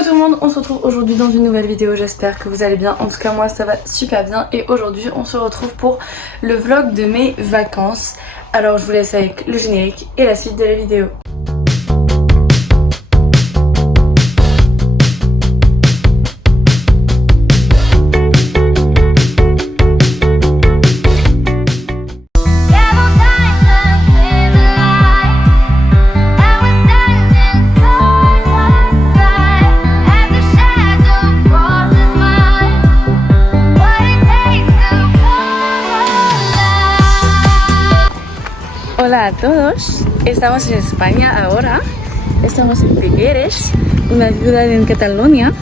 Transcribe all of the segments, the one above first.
Coucou tout le monde, on se retrouve aujourd'hui dans une nouvelle vidéo, j'espère que vous allez bien. En tout cas moi ça va super bien et aujourd'hui on se retrouve pour le vlog de mes vacances. Alors je vous laisse avec le générique et la suite de la vidéo. Hola a todos, estamos en España ahora, estamos en Figueres, una ciudad en Cataluña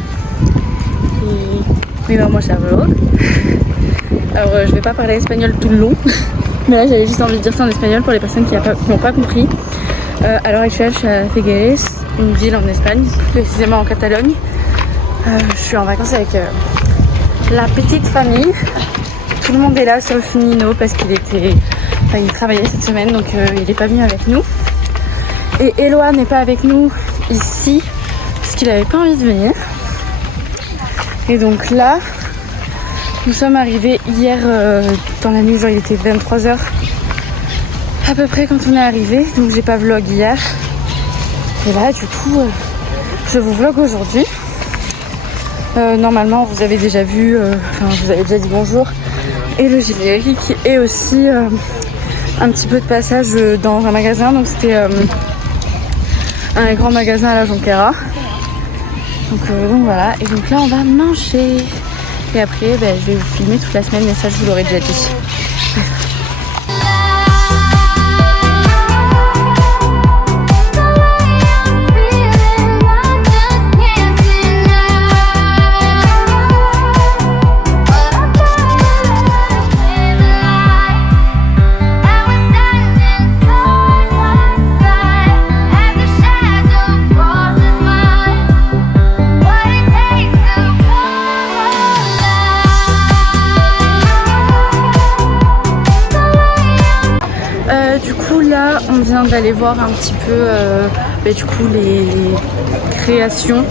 y hoy vamos a vlog. Alors je vais pas parler espagnol tout le long, mais là j'avais juste envie de dire ça en espagnol pour les personnes qui n'ont pas compris. À l'heure actuelle je suis à Figueres, une ville en Espagne, plus précisément en Catalogne. Je suis en vacances avec la petite famille, tout le monde est là sauf Nino parce qu'il travaillait cette semaine donc il n'est pas venu avec nous. Et Eloa n'est pas avec nous ici parce qu'il n'avait pas envie de venir. Et donc là, nous sommes arrivés hier dans la nuit, genre il était 23h à peu près quand on est arrivé. Donc j'ai pas vlog hier. Et là du coup, je vous vlog aujourd'hui. Normalement vous avez déjà vu, vous avez déjà dit bonjour. Et le générique et aussi un petit peu de passage dans un magasin, donc c'était un grand magasin à la Jonquera. Donc voilà, et donc là on va manger. Et après je vais vous filmer toute la semaine, mais ça je vous l'aurais déjà dit. On vient d'aller voir un petit peu les créations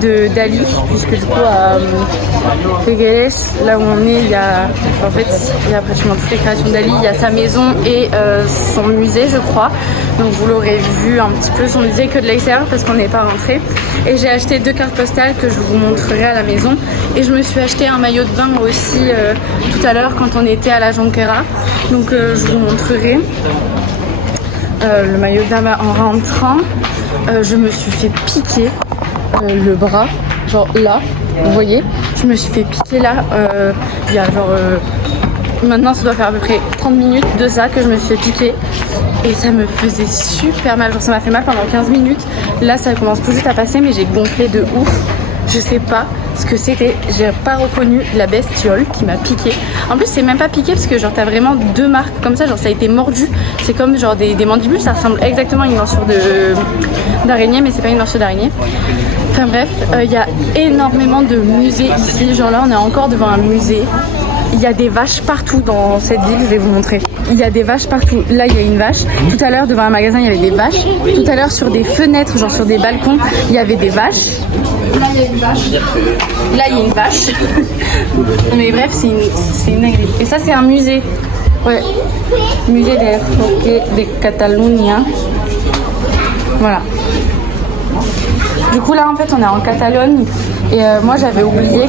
de Dali, puisque du coup à Figueres, là où on est, il y a pratiquement toutes les créations de Dali. Il y a sa maison et son musée je crois, donc vous l'aurez vu un petit peu, son musée que de l'extérieur parce qu'on n'est pas rentré. Et j'ai acheté 2 cartes postales que je vous montrerai à la maison, et je me suis acheté un maillot de bain aussi tout à l'heure quand on était à la Jonquera, donc je vous montrerai. Le maillot de bain en rentrant, je me suis fait piquer le bras, genre là, vous voyez, je me suis fait piquer là, il y a genre, maintenant ça doit faire à peu près 30 minutes de ça que je me suis fait piquer, et ça me faisait super mal, genre ça m'a fait mal pendant 15 minutes, là ça commence tout juste à passer mais j'ai gonflé de ouf. Je sais pas ce que c'était, j'ai pas reconnu la bestiole qui m'a piqué. En plus c'est même pas piqué parce que genre t'as vraiment 2 marques comme ça, genre ça a été mordu. C'est comme genre des mandibules, ça ressemble exactement à une morsure d'araignée, mais c'est pas une morsure d'araignée. Enfin bref, il y a énormément de musées ici, genre là on est encore devant un musée. Il y a des vaches partout dans cette ville, je vais vous montrer. Il y a des vaches partout. Là, il y a une vache. Tout à l'heure, devant un magasin, il y avait des vaches. Tout à l'heure, sur des fenêtres, genre sur des balcons, il y avait des vaches. Là, il y a une vache. Là, il y a une vache. Mais bref, c'est une dinguerie. Et ça, c'est un musée. Ouais. Musée de Catalunya. Voilà. Du coup là en fait on est en Catalogne et moi j'avais oublié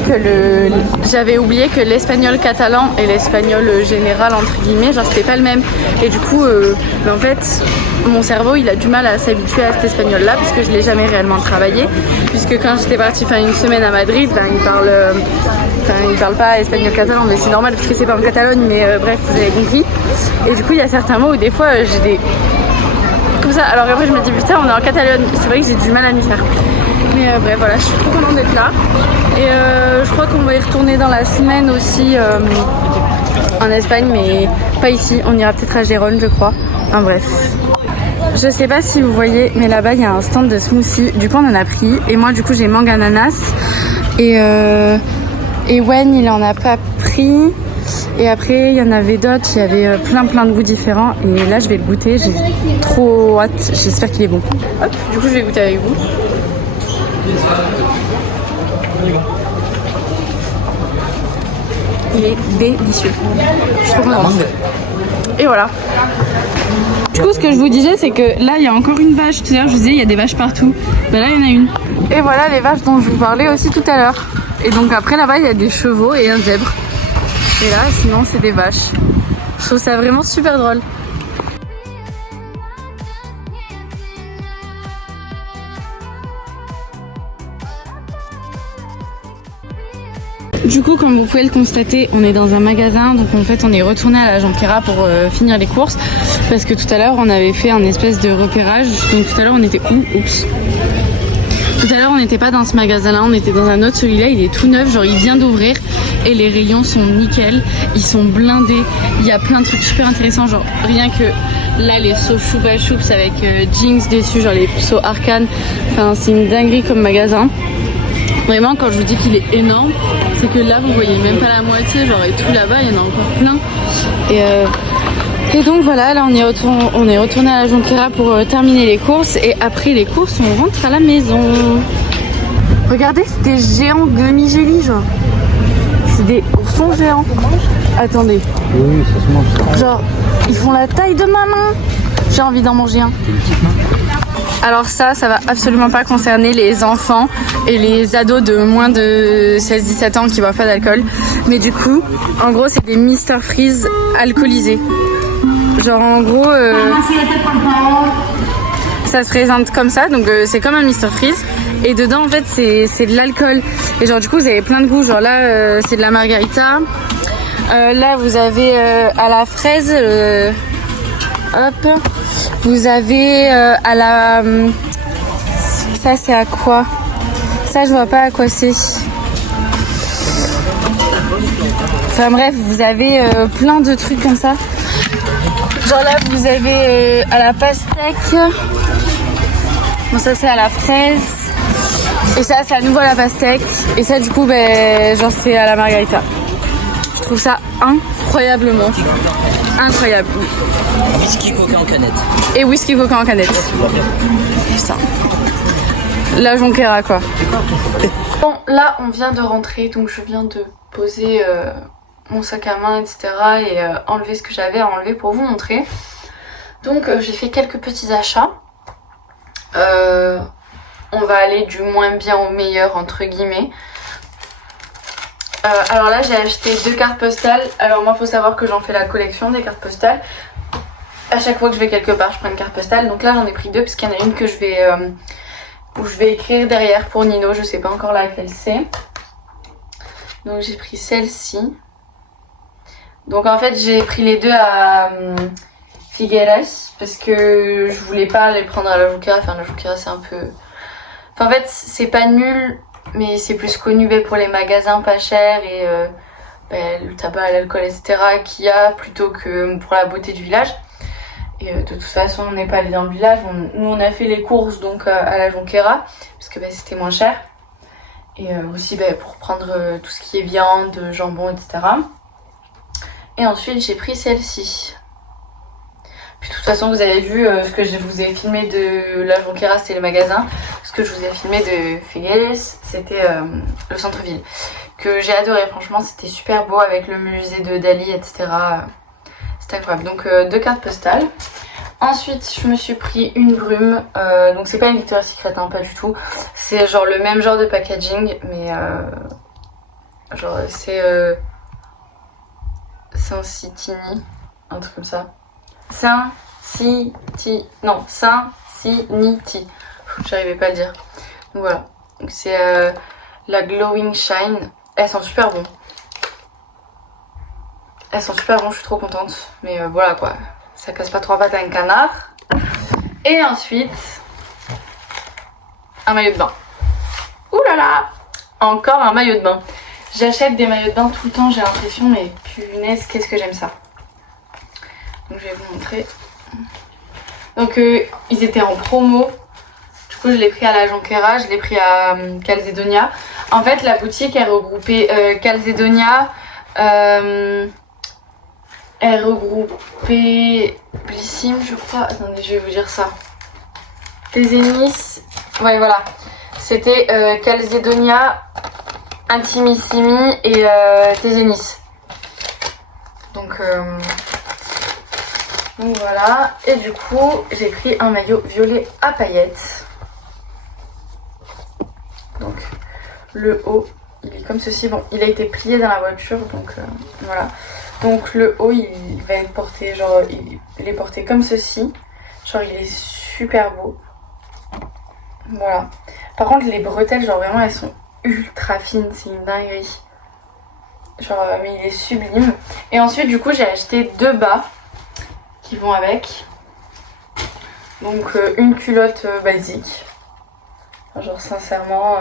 que l'espagnol catalan et l'espagnol général entre guillemets, genre c'était pas le même, et du coup en fait mon cerveau il a du mal à s'habituer à cet espagnol là puisque je l'ai jamais réellement travaillé, puisque quand j'étais partie faire une semaine à Madrid, il parle pas espagnol catalan, mais c'est normal parce que c'est pas en Catalogne, mais bref vous avez compris. Et du coup il y a certains mots où des fois j'ai des comme ça, alors après je me dis putain on est en Catalogne, c'est vrai que j'ai du mal à m'y faire. Mais bref voilà, je suis trop contente d'être là. Et je crois qu'on va y retourner dans la semaine aussi en Espagne, mais pas ici, on ira peut-être à Gérone je crois. Enfin bref. Je sais pas si vous voyez, mais là-bas il y a un stand de smoothie, du coup on en a pris. Et moi du coup j'ai mangue ananas. Et Wen il en a pas pris. Et après il y en avait d'autres, il y avait plein de goûts différents. Et là je vais le goûter, j'ai trop hâte, j'espère qu'il est bon. Hop, du coup je vais goûter avec vous. il est délicieux. Je suis trop contente. Et voilà. Du coup, ce que je vous disais, c'est que là, il y a encore une vache. Tout à l'heure, je vous disais, il y a des vaches partout. Ben là, il y en a une. Et voilà les vaches dont je vous parlais aussi tout à l'heure. Et donc après, là-bas, il y a des chevaux et un zèbre. Et là, sinon, c'est des vaches. Je trouve ça vraiment super drôle. Du coup, comme vous pouvez le constater, on est dans un magasin, donc en fait on est retourné à la Jonquera pour finir les courses, parce que tout à l'heure on avait fait un espèce de repérage. Donc tout à l'heure on était où? Oups. Tout à l'heure on n'était pas dans ce magasin-là, on était dans un autre. Celui-là il est tout neuf, genre il vient d'ouvrir et les rayons sont nickel, ils sont blindés. Il y a plein de trucs super intéressants, genre rien que là les sauts Choupa Choups avec Jinx dessus, genre les sauts Arcane. Enfin c'est une dinguerie comme magasin. Vraiment, quand je vous dis qu'il est énorme, c'est que là vous voyez même pas la moitié, genre et tout là-bas il y en a encore plein. Et donc voilà, là on est retourné à la Jonquera pour terminer les courses, et après les courses on rentre à la maison. Regardez, c'est des géants demi-gélis, genre. C'est des oursons géants. Attendez. Oui, ça se mange ça. Genre, ils font la taille de ma main. J'ai envie d'en manger un. Alors ça va absolument pas concerner les enfants et les ados de moins de 16-17 ans qui boivent pas d'alcool. Mais du coup, en gros, c'est des Mr Freeze alcoolisés. Genre en gros, ça se présente comme ça, donc c'est comme un Mr Freeze. Et dedans, en fait, c'est de l'alcool. Et genre du coup, vous avez plein de goûts. Genre là, c'est de la margarita. Là, vous avez à la fraise. Hop. Vous avez à la... ça c'est à quoi? Ça je vois pas à quoi c'est. Enfin bref, vous avez plein de trucs comme ça. Genre là vous avez à la pastèque. Bon ça c'est à la fraise. Et ça c'est à nouveau à la pastèque. Et ça du coup ben, genre c'est à la margarita. Je trouve ça incroyablement incroyable. Whisky coca en canette. Et whisky coca en canette. Putain. La Jonquera quoi. Bon là on vient de rentrer, donc je viens de poser mon sac à main etc. et enlever ce que j'avais à enlever pour vous montrer. Donc j'ai fait quelques petits achats. On va aller du moins bien au meilleur entre guillemets. Alors là j'ai acheté 2 cartes postales. Alors moi faut savoir que j'en fais la collection des cartes postales. À chaque fois que je vais quelque part je prends une carte postale. Donc là j'en ai pris 2 parce qu'il y en a une que je vais où je vais écrire derrière pour Nino. Je sais pas encore laquelle c'est. Donc j'ai pris celle-ci. Donc en fait j'ai pris les 2 à Figueres parce que je voulais pas les prendre à la Jonquera. Enfin la Jonquera c'est un peu... Enfin en fait c'est pas nul, mais c'est plus connu pour les magasins pas chers et le tabac, l'alcool, etc. qu'il y a plutôt que pour la beauté du village. Et de toute façon on n'est pas allé dans le village, nous on a fait les courses donc à la Jonquera parce que c'était moins cher. Et aussi pour prendre tout ce qui est viande, jambon, etc. Et ensuite j'ai pris celle-ci. Puis de toute façon vous avez vu ce que je vous ai filmé de la Jonquera, c'était le magasin. Ce que je vous ai filmé de Figueres, c'était le centre-ville. Que j'ai adoré, franchement c'était super beau avec le musée de Dali, etc. C'était incroyable. Donc 2 cartes postales. Ensuite je me suis pris une brume. Donc c'est pas une Victoria's Secret, hein, pas du tout. C'est genre le même genre de packaging, mais genre c'est Saint-Citini, un truc comme ça. Saint-Citini, non, Saint-Ciniti. J'arrivais pas à le dire. Donc voilà. Donc c'est la Glowing Shine. Elles sont super bonnes. Elles sont super bonnes, je suis trop contente. Mais voilà quoi. Ça casse pas 3 pattes à un canard. Et ensuite, un maillot de bain. Ouh là là! Encore un maillot de bain. J'achète des maillots de bain tout le temps, j'ai l'impression, mais punaise, qu'est-ce que j'aime ça. Donc je vais vous montrer. Donc ils étaient en promo. Du coup je l'ai pris à la Jonquera, je l'ai pris à Calzedonia. En fait la boutique est regroupée Calzedonia, est regroupée Blissim je crois. Attendez, je vais vous dire ça. Tezenis, ouais voilà. C'était Calzedonia, Intimissimi et Tezenis. Donc voilà. Et du coup, j'ai pris un maillot violet à paillettes. Donc le haut, il est comme ceci. Bon, il a été plié dans la voiture, donc voilà. Donc le haut, il va être porté, genre, il est porté comme ceci. Genre, il est super beau. Voilà. Par contre, les bretelles, genre vraiment, elles sont ultra fines. C'est une dinguerie. Genre, mais il est sublime. Et ensuite, du coup, j'ai acheté 2 bas qui vont avec. Donc, une culotte basique. Genre, sincèrement,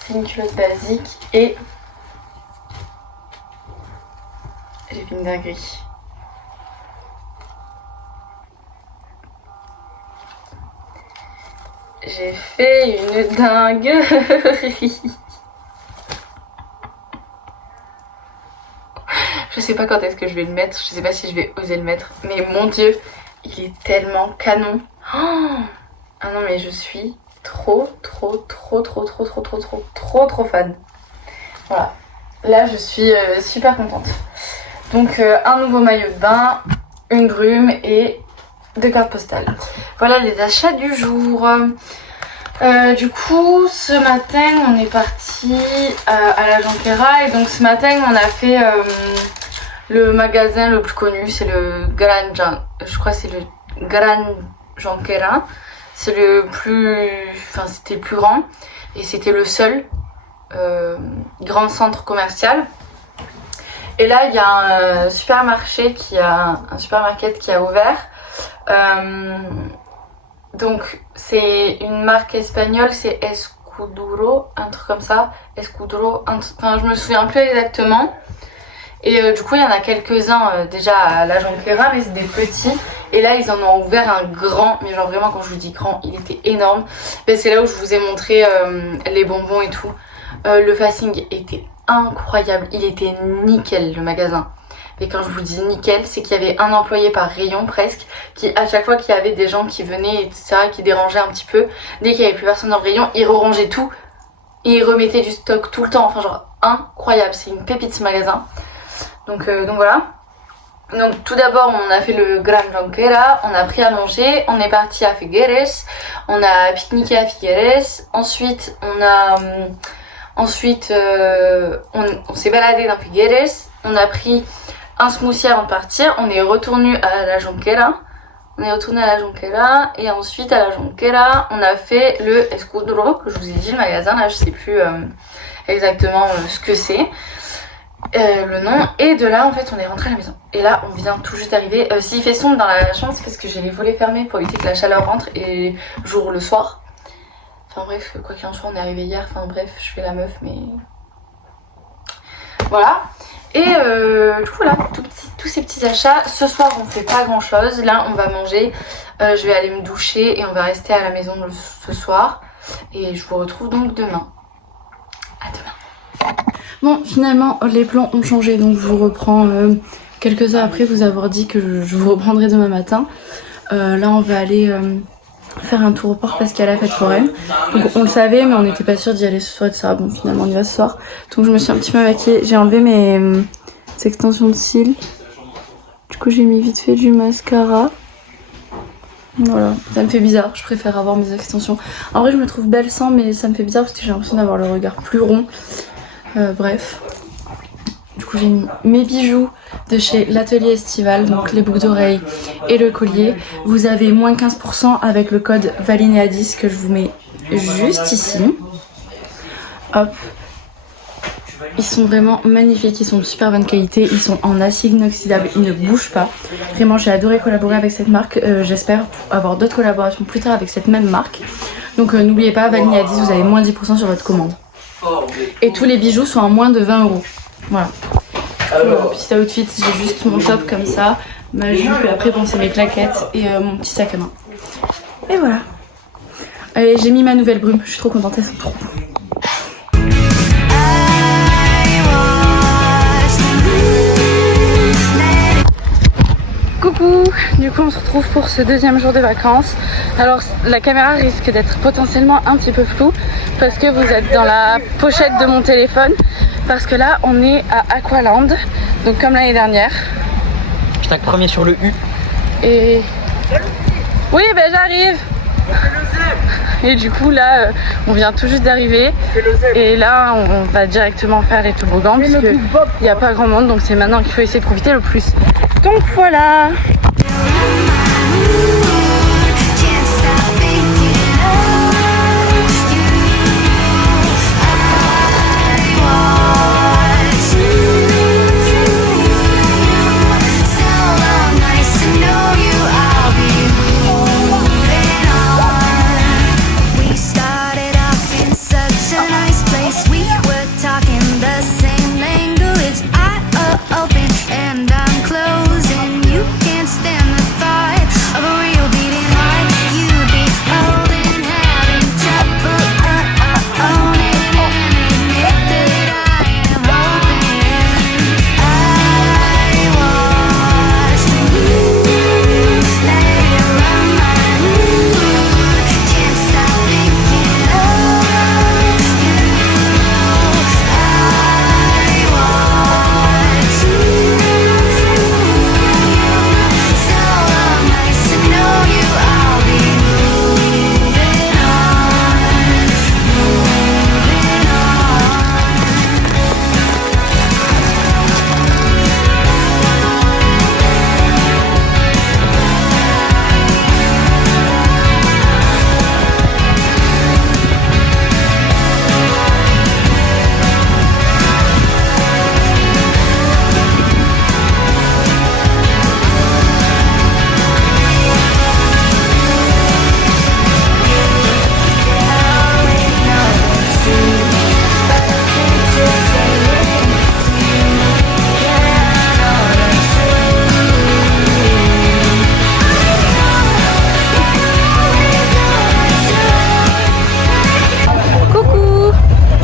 c'est une culotte basique. Et j'ai fait une dinguerie. J'ai fait une dinguerie. Je sais pas quand est-ce que je vais le mettre, je sais pas si je vais oser le mettre, mais mon dieu, il est tellement canon. Oh, ah non mais je suis trop fan. Voilà, là je suis super contente. Donc un nouveau maillot de bain, une brume et 2 cartes postales. Voilà les achats du jour. Du coup, ce matin, on est parti à la Jonquera et donc ce matin, on a fait le magasin le plus connu, c'est le je crois que c'est le Gran Jonquera. C'est le plus, enfin c'était le plus grand et c'était le seul grand centre commercial. Et là, il y a un supermarché qui a ouvert. Donc c'est une marque espagnole, c'est Escudero, un truc comme ça. Escudero, enfin je me souviens plus exactement. Et du coup il y en a quelques-uns déjà à la Jonquera, mais c'est des petits. Et là ils en ont ouvert un grand, mais genre vraiment quand je vous dis grand, il était énorme. Et c'est là où je vous ai montré les bonbons et tout. Le facing était incroyable, il était nickel le magasin. Et quand je vous dis nickel, c'est qu'il y avait un employé par rayon presque, qui à chaque fois qu'il y avait des gens qui venaient, etc., qui dérangeaient un petit peu, dès qu'il n'y avait plus personne dans le rayon, il rangeait tout et il remettait du stock tout le temps. Enfin genre incroyable, c'est une pépite ce magasin. Donc voilà. Donc tout d'abord on a fait le Gran Jonquera, on a pris à manger, on est parti à Figueres, on a pique-niqué à Figueres, ensuite on s'est baladé dans Figueres, on a pris un smoothie avant de partir, on est retourné à la Jonquera. Et ensuite à la Jonquera, on a fait le Escudero, que je vous ai dit, le magasin, là je sais plus exactement ce que c'est, le nom. Et de là en fait on est rentré à la maison. Et là on vient tout juste d'arriver. S'il fait sombre dans la chambre, c'est parce que j'ai les volets fermés pour éviter que la chaleur rentre, et jour le soir. Enfin bref, quoi qu'il en soit, on est arrivé hier, enfin bref, je fais la meuf, mais voilà. Et du coup voilà, tous ces petits achats. Ce soir on fait pas grand chose, là on va manger, je vais aller me doucher et on va rester à la maison ce soir. Et je vous retrouve donc demain. À demain. Bon, finalement les plans ont changé, donc je vous reprends quelques heures après vous avoir dit que je vous reprendrai demain matin. Là on va aller faire un tour au port parce qu'il y a la fête foraine. Donc on le savait mais on n'était pas sûr d'y aller ce soir, etc. Bon finalement on y va ce soir. Donc je me suis un petit peu maquillée. J'ai enlevé mes extensions de cils. Du coup j'ai mis vite fait du mascara. Voilà, ça me fait bizarre, je préfère avoir mes extensions. En vrai je me trouve belle sans, mais ça me fait bizarre parce que j'ai l'impression d'avoir le regard plus rond. Bref. Du coup j'ai mis mes bijoux de chez l'atelier estival, donc les boucles d'oreilles et le collier. Vous avez moins 15% avec le code VALINEA10 que je vous mets juste ici. Hop. Ils sont vraiment magnifiques, ils sont de super bonne qualité, ils sont en acier inoxydable, ils ne bougent pas. Vraiment j'ai adoré collaborer avec cette marque, j'espère avoir d'autres collaborations plus tard avec cette même marque. Donc n'oubliez pas, VALINEA10, vous avez moins 10% sur votre commande. Et tous les bijoux sont à moins de 20 €. Voilà. Petit outfit, j'ai juste mon top comme ça, ma jupe, et après bon c'est mes claquettes et mon petit sac à main. Et voilà. Allez, j'ai mis ma nouvelle brume, je suis trop contente, elles sont trop beaux. Coucou, du coup on se retrouve pour ce deuxième jour de vacances. Alors la caméra risque d'être potentiellement un petit peu floue parce que vous êtes dans la pochette de mon téléphone, parce que là on est à Aqualand, donc comme l'année dernière. Je tag premier sur le U. Et oui, ben j'arrive. Et du coup là on vient tout juste d'arriver et là on va directement faire les toboggans puisque il n'y a pas grand monde, donc c'est maintenant qu'il faut essayer de profiter le plus. Donc voilà.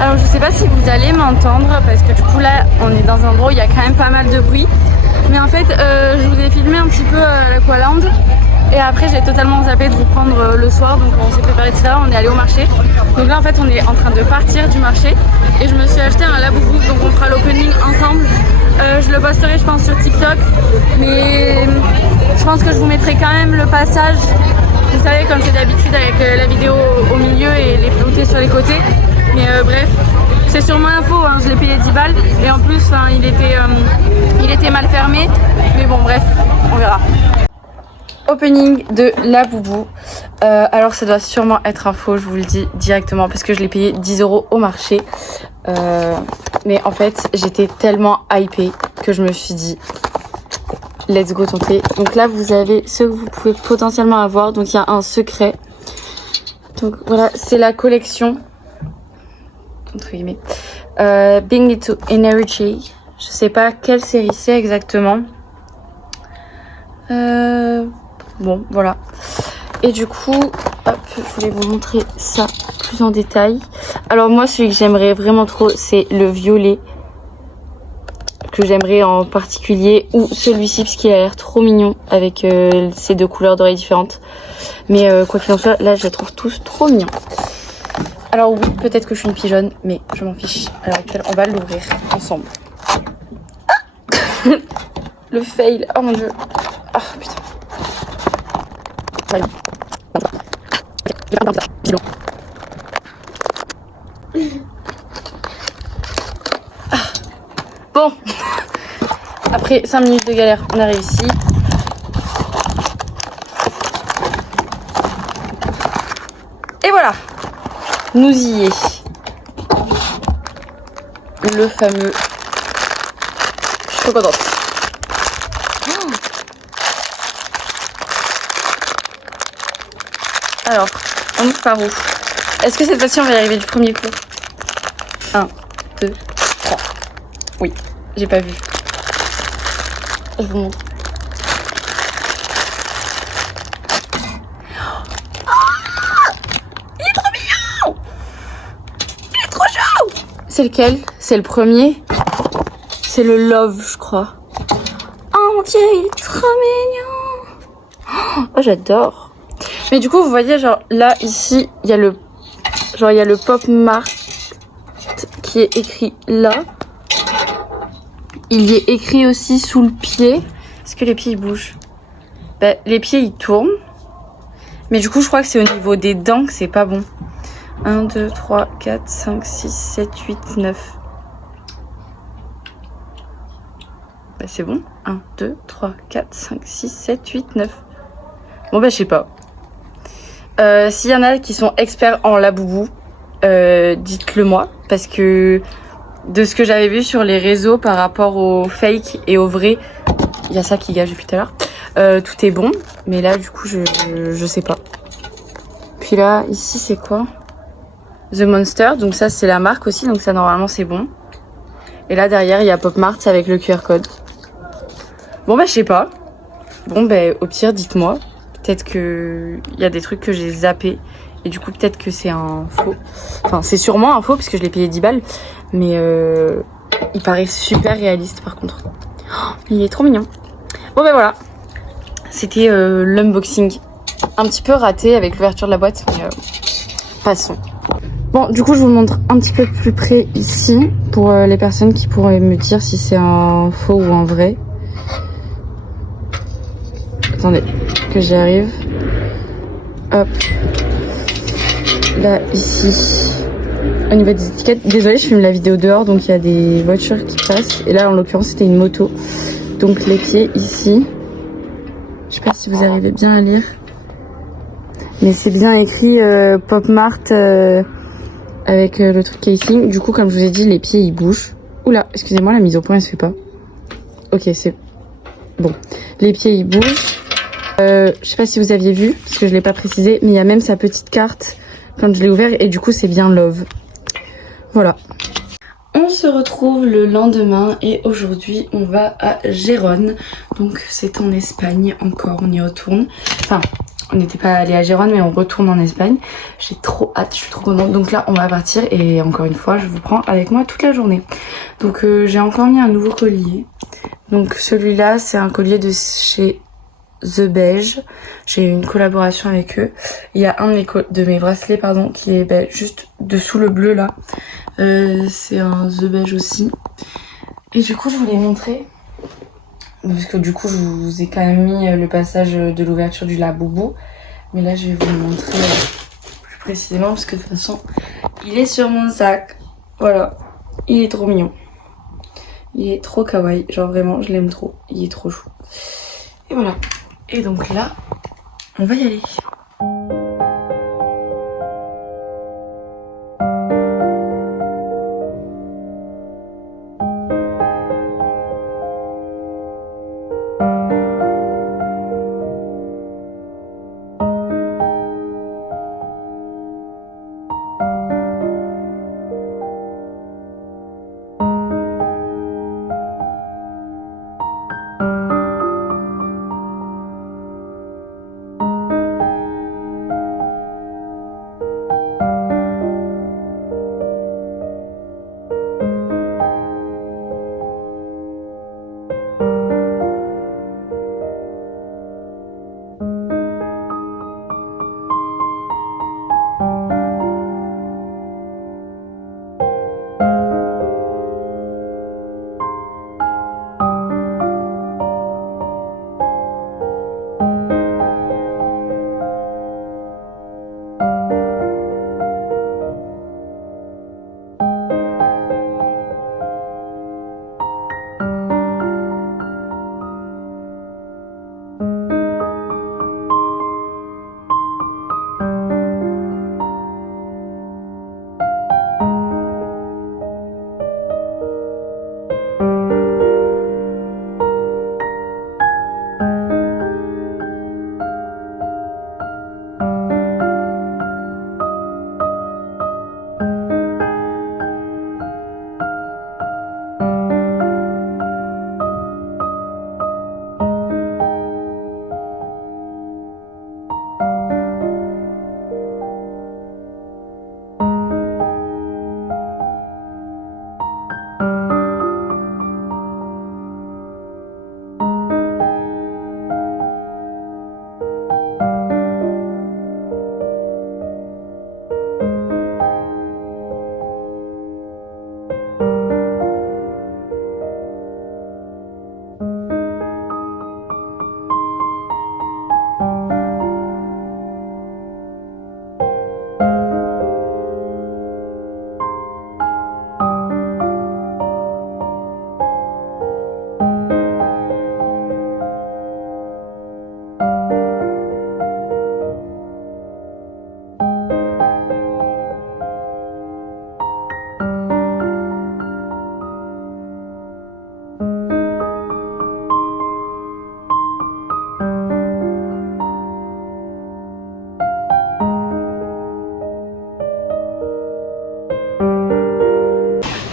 Alors je sais pas si vous allez m'entendre parce que du coup là on est dans un endroit où il y a quand même pas mal de bruit. Mais en fait je vous ai filmé un petit peu l'Aqualand et après j'ai totalement zappé de vous prendre le soir, donc on s'est préparé etc. On est allé au marché. Donc là en fait on est en train de partir du marché et je me suis acheté un Labubu, donc on fera l'opening ensemble. Je le posterai je pense sur TikTok, mais je pense que je vous mettrai quand même le passage. Vous savez comme c'est d'habitude avec la vidéo au milieu et les floutés sur les côtés. Mais bref, c'est sûrement info, hein, je l'ai payé 10 balles et en plus il était mal fermé. Mais bon bref, on verra. Opening de Labubu. Alors ça doit sûrement être un faux, je vous le dis directement parce que je l'ai payé 10 € au marché. Mais en fait j'étais tellement hypée que je me suis dit let's go tenter. Donc là vous avez ce que vous pouvez potentiellement avoir. Donc il y a un secret. Donc voilà, c'est la collection entre guillemets Bring Me to Energy. Je sais pas quelle série c'est exactement. Bon voilà. Et du coup hop, je voulais vous montrer ça plus en détail. Alors moi celui que j'aimerais vraiment trop c'est le violet, que j'aimerais en particulier, ou celui-ci parce qu'il a l'air trop mignon avec ces deux couleurs d'oreilles différentes. Mais quoi qu'il en soit, là je les trouve tous trop mignons. Alors oui, peut-être que je suis une pigeonne, mais je m'en fiche. À l'heure actuelle, on va l'ouvrir ensemble. Ah le fail, oh mon dieu. Ah putain. Ah. Bon. Après 5 minutes de galère, on a réussi. Et voilà. Nous y est. Le fameux. Je suis trop contente. Oh. Alors, on ouvre par où? Est-ce que cette fois-ci on va y arriver du premier coup? 1, 2, 3. Oui, j'ai pas vu. Je vous montre. C'est lequel? C'est le premier? C'est le Love, je crois. Oh mon dieu, il est trop mignon. Oh, j'adore. Mais du coup, vous voyez, genre là, ici, il y a le Pop Mart qui est écrit là. il y est écrit aussi sous le pied. Est-ce que les pieds ils bougent? Bah, les pieds ils tournent. Mais du coup, je crois que c'est au niveau des dents que c'est pas bon. 1, 2, 3, 4, 5, 6, 7, 8, 9. Bah, c'est bon. 1, 2, 3, 4, 5, 6, 7, 8, 9. Bon, bah, je sais pas. S'il y en a qui sont experts en laboubou, dites-le moi. Parce que de ce que j'avais vu sur les réseaux par rapport au fake et au vrai, il y a ça qui gâche depuis tout à l'heure. Tout est bon. Mais là, du coup, je sais pas. Puis là, ici, c'est quoi? The Monster. Donc ça, c'est la marque aussi. Donc ça, normalement, c'est bon. Et là, derrière, il y a Pop Mart avec le QR code. Bon, bah, je sais pas. Bon, bah, au pire, dites-moi. Peut-être que il y a des trucs que j'ai zappés. Et du coup, peut-être que c'est un faux. Enfin, c'est sûrement un faux, puisque je l'ai payé 10 balles. Mais il paraît super réaliste, par contre. Oh, il est trop mignon. Bon, bah, voilà. C'était l'unboxing. Un petit peu raté avec l'ouverture de la boîte, mais passons. Bon, du coup, je vous montre un petit peu plus près ici, pour les personnes qui pourraient me dire si c'est un faux ou un vrai. Attendez, que j'y arrive. Hop. Là, ici, au niveau des étiquettes. Désolée, je filme la vidéo dehors, donc il y a des voitures qui passent. Et là, en l'occurrence, c'était une moto. Donc les pieds ici. Je sais pas si vous arrivez bien à lire. Mais c'est bien écrit Pop Mart avec le truc casing. Du coup, comme je vous ai dit, les pieds, ils bougent. Oula, excusez-moi, la mise au point, elle se fait pas. Ok, c'est bon. Les pieds, ils bougent. Je sais pas si vous aviez vu, parce que je l'ai pas précisé, mais il y a même sa petite carte quand je l'ai ouvert, et du coup c'est bien Love. Voilà. On se retrouve le lendemain et aujourd'hui on va à Gérone. Donc c'est en Espagne encore, on y retourne. Enfin, on n'était pas allé à Gérone mais on retourne en Espagne. J'ai trop hâte, je suis trop contente. Donc là on va partir et encore une fois je vous prends avec moi toute la journée. Donc j'ai encore mis un nouveau collier. Donc celui-là c'est un collier de chez The Beige, j'ai une collaboration avec eux. Il y a un de mes bracelets qui est juste dessous le bleu là. C'est un The Beige aussi. Et du coup je voulais montrer, parce que du coup je vous ai quand même mis le passage de l'ouverture du Laboubou. Mais là je vais vous le montrer plus précisément parce que de toute façon il est sur mon sac. Voilà, il est trop mignon. Il est trop kawaii, genre vraiment je l'aime trop, il est trop chou. Et voilà. Et donc là, on va y aller.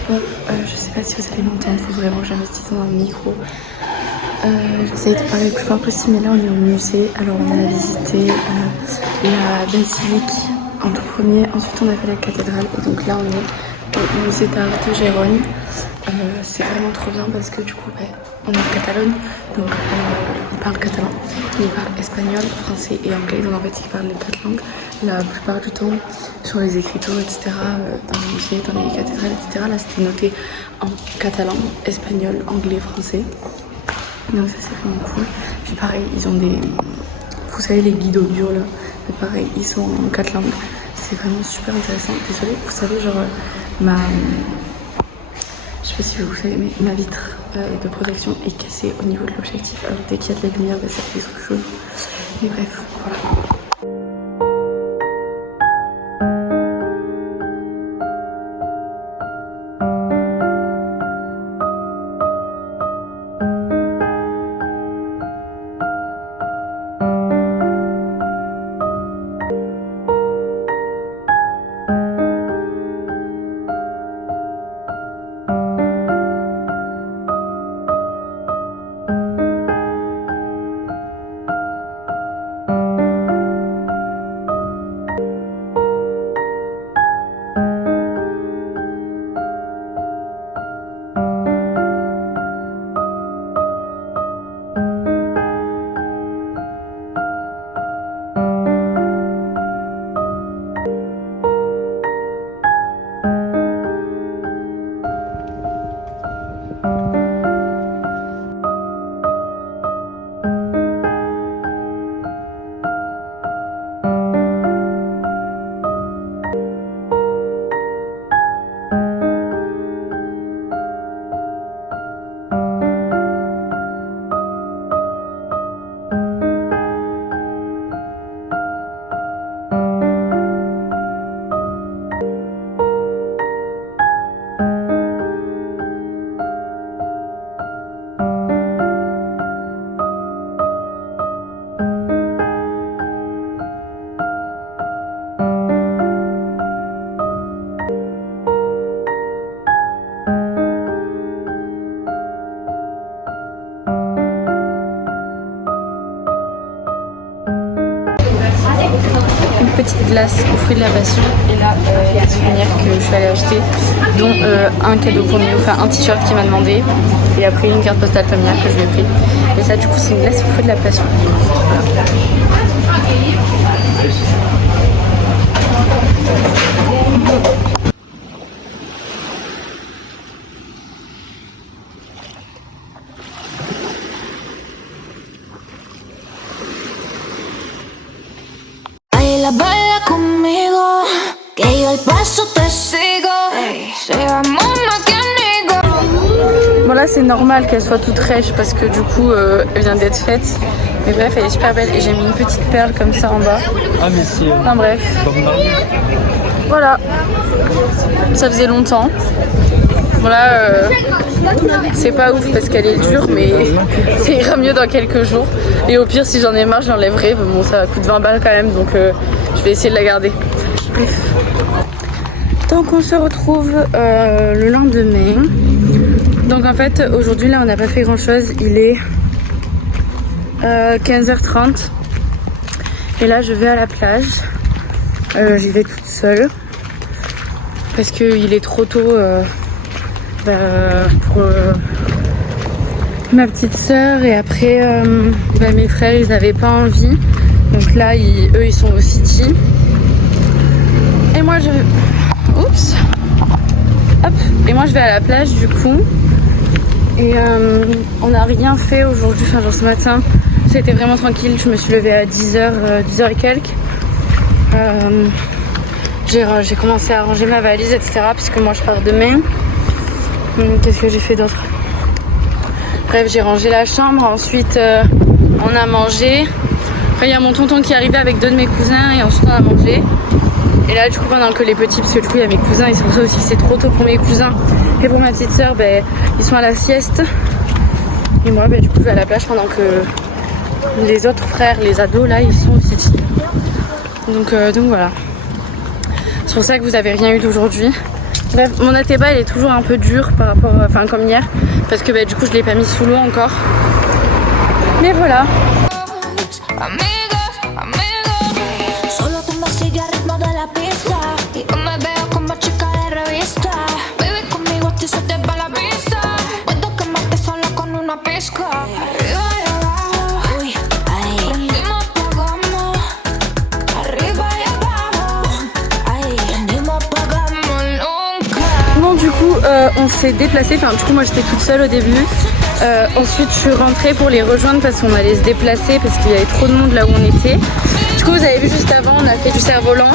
Bon, je sais pas si vous allez m'entendre, faut vraiment que j'investisse dans un micro. J'essaye de parler le plus fort possible, mais là on est au musée. Alors on a visité la basilique en tout premier, ensuite on a fait la cathédrale et donc là on est au musée d'art de Gérone. C'est vraiment trop bien parce que du coup on est en Catalogne, donc ils parlent catalan, ils parlent espagnol, français et anglais, donc en fait ils parlent les 4 langues la plupart du temps sur les écritures, etc. Dans les musées, dans les cathédrales, etc. Là c'était noté en catalan, espagnol, anglais, français. Donc ça c'est vraiment cool. Puis pareil, ils ont des... Vous savez les guides audio là, mais pareil, ils sont en 4 langues. C'est vraiment super intéressant. Désolée, vous savez genre je sais pas si vous savez, mais ma vitre de protection est cassée au niveau de l'objectif. Alors dès qu'il y a de la lumière, ça fait des trucs jaunes. Mais bref, voilà. Petite glace aux fruits de la passion et là il y a des souvenirs que je suis allée acheter, dont un cadeau pour Mio, enfin un t-shirt qu'il m'a demandé et après une carte postale familiale que je lui ai pris. Et ça du coup c'est une glace aux fruits de la passion. Voilà. Baila conmigo, que yo al paso te sigo. Seamos más que amigos. Bon là c'est normal qu'elle soit toute rêche parce que du coup elle vient d'être faite. Mais bref elle est super belle et j'ai mis une petite perle comme ça en bas. Ah mais c'est... Enfin bref. Voilà. Ça faisait longtemps. Voilà, c'est pas ouf parce qu'elle est dure mais ça ira mieux dans quelques jours. Et au pire si j'en ai marre je l'enlèverai. Bon ça coûte 20 balles quand même donc je vais essayer de la garder. Bref. Donc on se retrouve le lendemain. Donc en fait aujourd'hui là on n'a pas fait grand chose. Il est 15h30. Et là je vais à la plage. J'y vais toute seule. Parce qu'il est trop tôt pour ma petite sœur et après mes frères ils n'avaient pas envie donc là eux ils sont au City et moi je oups hop et moi je vais à la plage du coup et on n'a rien fait aujourd'hui, enfin genre ce matin c'était vraiment tranquille, je me suis levée à 10h et quelques. J'ai commencé à ranger ma valise etc puisque moi je pars demain. Qu'est-ce que j'ai fait d'autre? Bref, j'ai rangé la chambre, ensuite on a mangé. Après il y a mon tonton qui est arrivé avec 2 de mes cousins et ensuite on a mangé. Et là du coup pendant que les petits, parce que du coup il y a mes cousins, ils sont aussi que c'est trop tôt pour mes cousins et pour ma petite soeur, ils sont à la sieste. Et moi du coup je vais à la plage pendant que les autres frères, les ados là, ils sont au City. Donc voilà. C'est pour ça que vous avez rien eu d'aujourd'hui. Bref, mon Ateba elle est toujours un peu dure par rapport, enfin comme hier, parce que du coup je l'ai pas mis sous l'eau encore. Mais voilà. On s'est déplacé, enfin du coup moi j'étais toute seule au début, ensuite je suis rentrée pour les rejoindre parce qu'on allait se déplacer parce qu'il y avait trop de monde là où on était. Du coup vous avez vu juste avant on a fait du cerf-volant,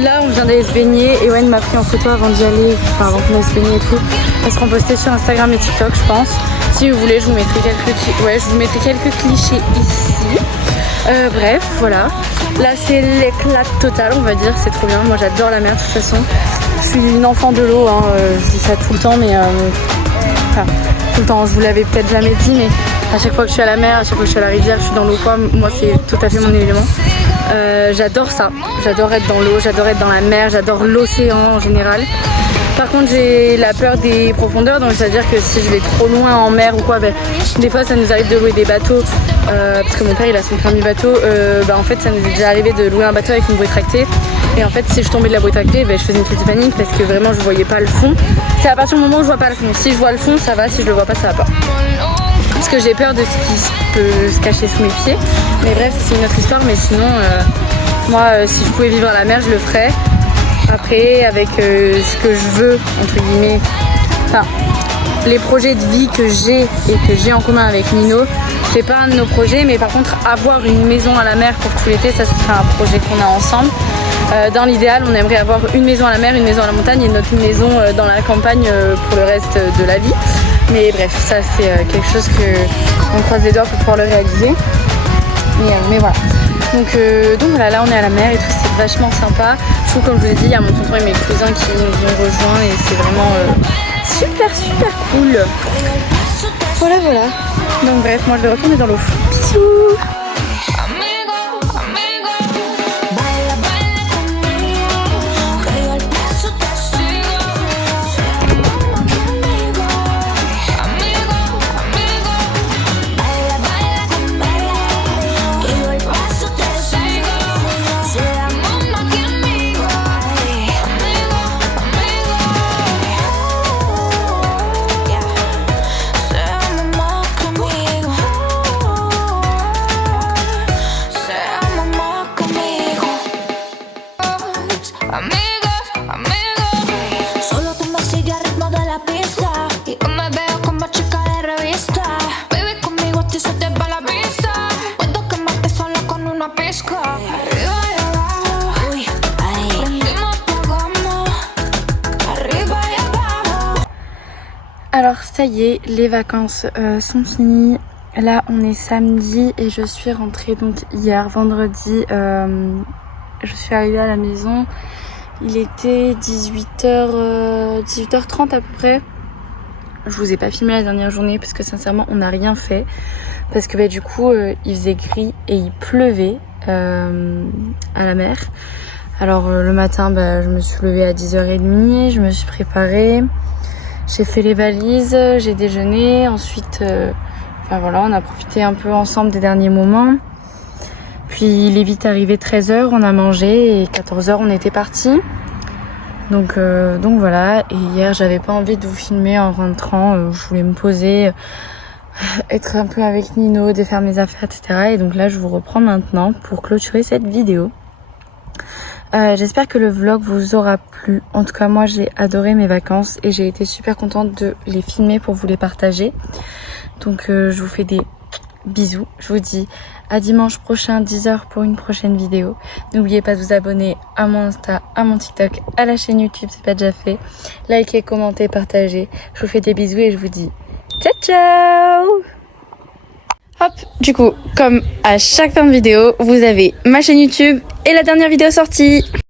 là on vient d'aller se baigner et Wayne m'a pris en photo avant d'y aller, enfin avant qu'on aille se baigner et tout. Elles seront postées sur Instagram et TikTok je pense. Si vous voulez je vous mettrai quelques clichés ici. Bref voilà, là c'est l'éclat total on va dire, c'est trop bien, moi j'adore la mer de toute façon. Je suis une enfant de l'eau, hein. Je dis ça tout le temps, mais enfin tout le temps, je vous l'avais peut-être jamais dit, mais à chaque fois que je suis à la mer, à chaque fois que je suis à la rivière, je suis dans l'eau quoi, moi c'est tout à fait mon élément. J'adore ça, j'adore être dans l'eau, j'adore être dans la mer, j'adore l'océan en général. Par contre j'ai la peur des profondeurs, donc c'est à dire que si je vais trop loin en mer ou quoi, des fois ça nous arrive de louer des bateaux, parce que mon père il a son permis bateau, en fait ça nous est déjà arrivé de louer un bateau avec une bouée tractée. Et en fait si je tombais de la bouée tractée, je faisais une crise de panique parce que vraiment je voyais pas le fond. C'est à partir du moment où je vois pas le fond, si je vois le fond ça va, si je le vois pas ça va pas. Parce que j'ai peur de ce qui peut se cacher sous mes pieds. Mais bref c'est une autre histoire, mais sinon moi si je pouvais vivre à la mer je le ferais. Après avec ce que je veux entre guillemets, enfin les projets de vie que j'ai en commun avec Nino, c'est pas un de nos projets, mais par contre avoir une maison à la mer pour tout l'été, ça ce serait un projet qu'on a ensemble. Dans l'idéal on aimerait avoir une maison à la mer, une maison à la montagne et notre maison dans la campagne pour le reste de la vie. Mais bref ça c'est quelque chose que on croise les doigts pour pouvoir le réaliser. Mais voilà. Donc voilà, là on est à la mer et tout, c'est vachement sympa. Je trouve comme je vous ai dit, il y a mon tonton et mes cousins qui nous ont rejoints et c'est vraiment super cool. Voilà. Donc bref, moi je vais retourner dans l'eau. Bisous. Alors ça y est, les vacances sont finies. Là on est samedi et je suis rentrée donc hier vendredi. Je suis arrivée à la maison, il était 18h30 à peu près. Je vous ai pas filmé la dernière journée parce que sincèrement on n'a rien fait. Parce que du coup il faisait gris et il pleuvait à la mer. Alors le matin je me suis levée à 10h30, je me suis préparée. J'ai fait les valises, j'ai déjeuné, ensuite voilà, on a profité un peu ensemble des derniers moments. Puis il est vite arrivé 13h, on a mangé et 14h on était partis. Donc voilà, et hier j'avais pas envie de vous filmer en rentrant, je voulais me poser, être un peu avec Nino, défaire mes affaires, etc. Et donc là je vous reprends maintenant pour clôturer cette vidéo. J'espère que le vlog vous aura plu. En tout cas moi j'ai adoré mes vacances et j'ai été super contente de les filmer pour vous les partager. Donc je vous fais des bisous. Je vous dis à dimanche prochain 10h pour une prochaine vidéo. N'oubliez pas de vous abonner à mon Insta, à mon TikTok, à la chaîne YouTube si c'est pas déjà fait. Likez, commentez, partagez. Je vous fais des bisous et je vous dis ciao ciao. Hop, du coup, comme à chaque fin de vidéo, vous avez ma chaîne YouTube et la dernière vidéo sortie.